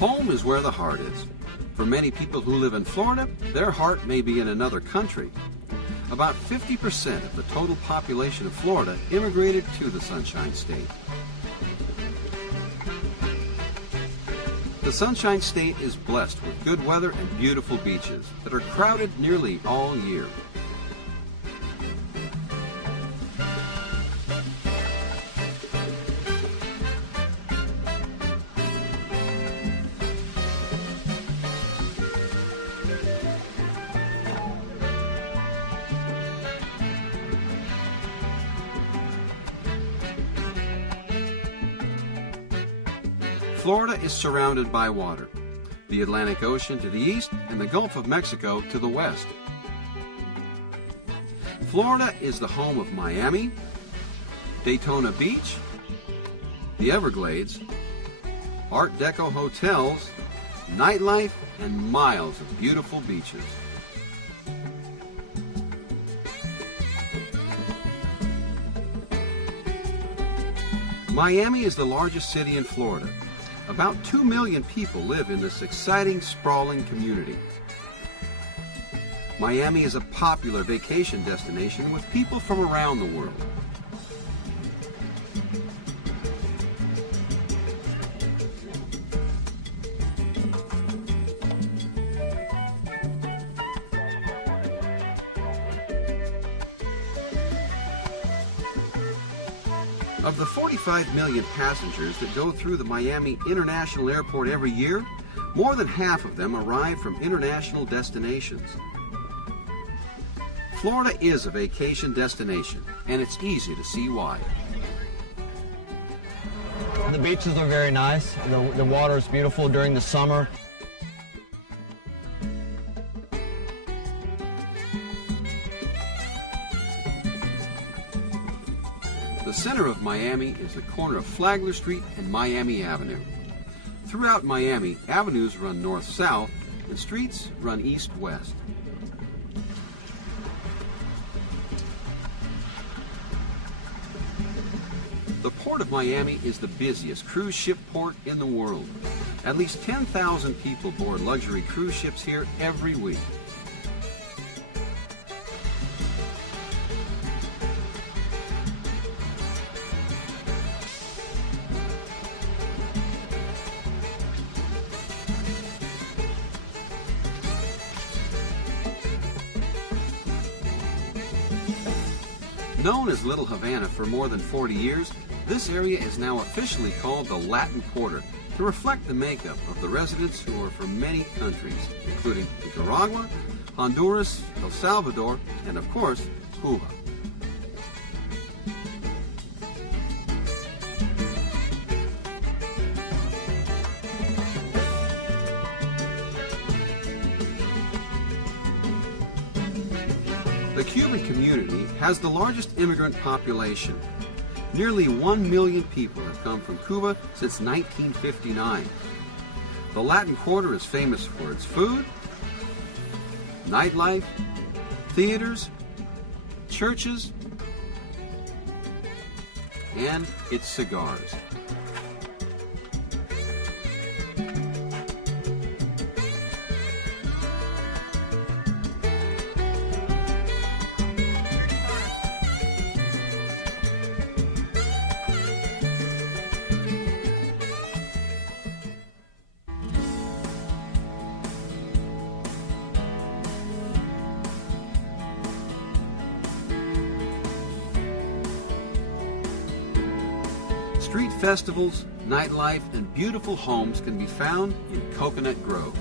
Home is where the heart is. For many people who live in Florida, their heart may be in another country. About 50% of the total population of Florida immigrated to the Sunshine State. The Sunshine State is blessed with good weather and beautiful beaches that are crowded nearly all year. Florida is surrounded by water, the Atlantic Ocean to the east and the Gulf of Mexico to the west. Florida is the home of Miami, Daytona Beach, the Everglades, Art Deco hotels, nightlife, and miles of beautiful beaches. Miami is the largest city in Florida. About 2 million people live in this exciting, sprawling community. Miami is a popular vacation destination with people from around the world. Of the 45 million passengers that go through the Miami International Airport every year, more than half of them arrive from international destinations. Florida is a vacation destination, and it's easy to see why. The beaches are very nice. The water is beautiful during the summer. The center of Miami is the corner of Flagler Street and Miami Avenue. Throughout Miami, avenues run north-south and streets run east-west. The Port of Miami is the busiest cruise ship port in the world. At least 10,000 people board luxury cruise ships here every week. Known as Little Havana for more than 40 years, this area is now officially called the Latin Quarter to reflect the makeup of the residents who are from many countries, including Nicaragua, Honduras, El Salvador, and of course, Cuba. The Cuban community has the largest immigrant population. Nearly 1 million people have come from Cuba since 1959. The Latin Quarter is famous for its food, nightlife, theaters, churches, and its cigars. Street festivals, nightlife, and beautiful homes can be found in Coconut Grove.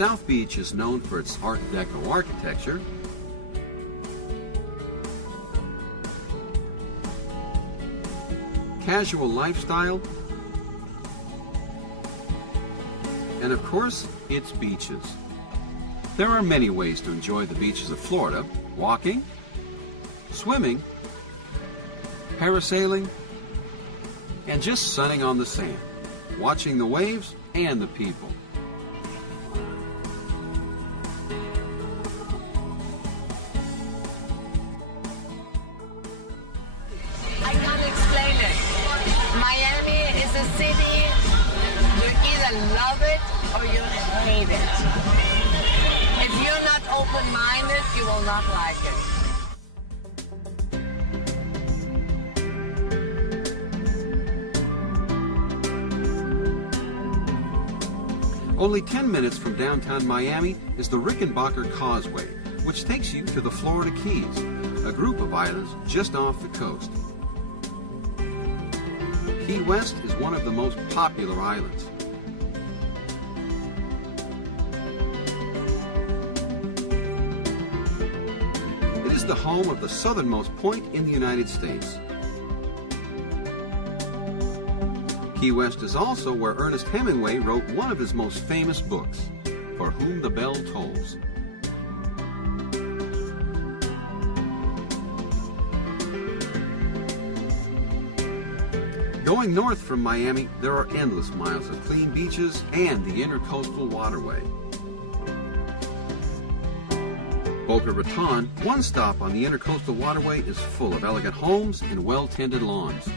South Beach is known for its Art Deco architecture. Casual lifestyle, and of course, its beaches. There are many ways to enjoy the beaches of Florida: walking, swimming, parasailing, and just sunning on the sand, watching the waves and the people. I can't explain it. Miami is a city, you either love it or you hate it. If you're not open-minded, you will not like it. Only 10 minutes from downtown Miami is the Rickenbacker Causeway, which takes you to the Florida Keys, a group of islands just off the coast. Key West is one of the most popular islands. It is the home of the southernmost point in the United States. Key West is also where Ernest Hemingway wrote one of his most famous books, For Whom the Bell Tolls. Going north from Miami, there are endless miles of clean beaches and the Intercoastal Waterway. Boca Raton, one stop on the Intercoastal Waterway, is full of elegant homes and well-tended lawns.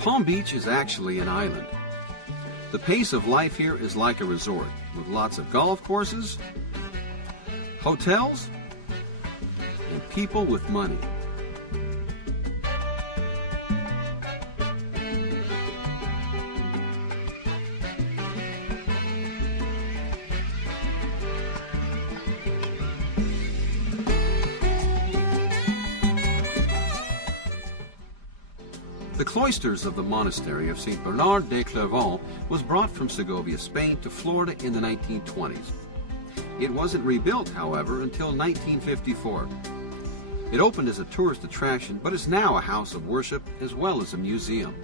Palm Beach is actually an island. The pace of life here is like a resort, with lots of golf courses, hotels, and people with money. The cloisters of the Monastery of St. Bernard de Clairvaux was brought from Segovia, Spain to Florida in the 1920s. It wasn't rebuilt, however, until 1954. It opened as a tourist attraction, but is now a house of worship as well as a museum.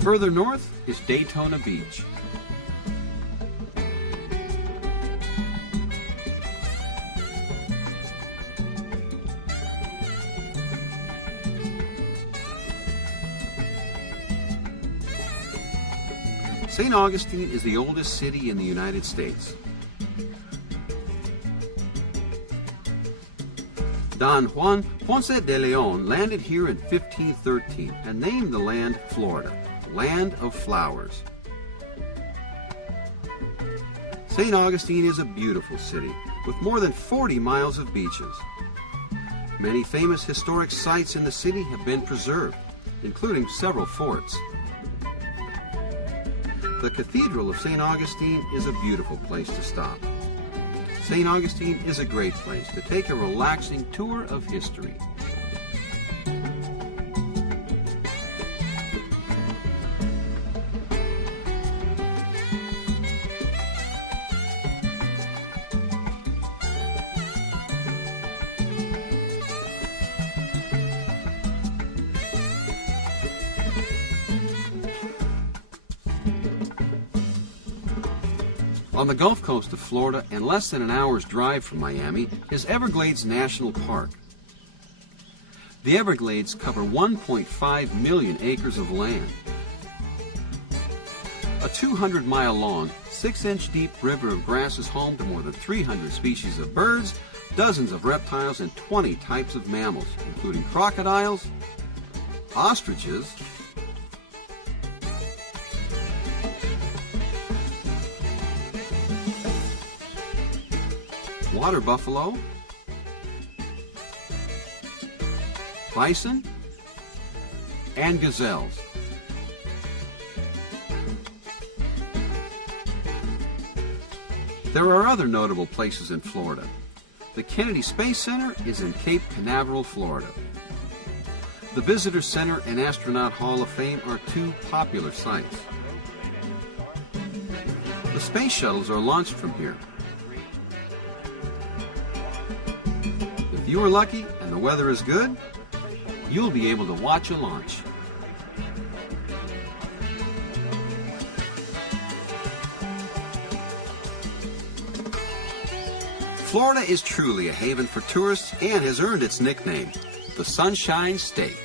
Further north is Daytona Beach. St. Augustine is the oldest city in the United States. Don Juan Ponce de Leon landed here in 1513 and named the land Florida, Land of Flowers. St. Augustine is a beautiful city with more than 40 miles of beaches. Many famous historic sites in the city have been preserved, including several forts. The Cathedral of St. Augustine is a beautiful place to stop. St. Augustine is a great place to take a relaxing tour of history. On the Gulf Coast of Florida, and less than an hour's drive from Miami, is Everglades National Park. The Everglades cover 1.5 million acres of land. A 200-mile-long, 6-inch-deep river of grass is home to more than 300 species of birds, dozens of reptiles, and 20 types of mammals, including crocodiles, ostriches, water buffalo, bison, and gazelles. There are other notable places in Florida. The Kennedy Space Center is in Cape Canaveral, Florida. The Visitor Center and Astronaut Hall of Fame are two popular sites. The space shuttles are launched from here. If you are lucky and the weather is good, you'll be able to watch a launch. Florida is truly a haven for tourists and has earned its nickname, the Sunshine State.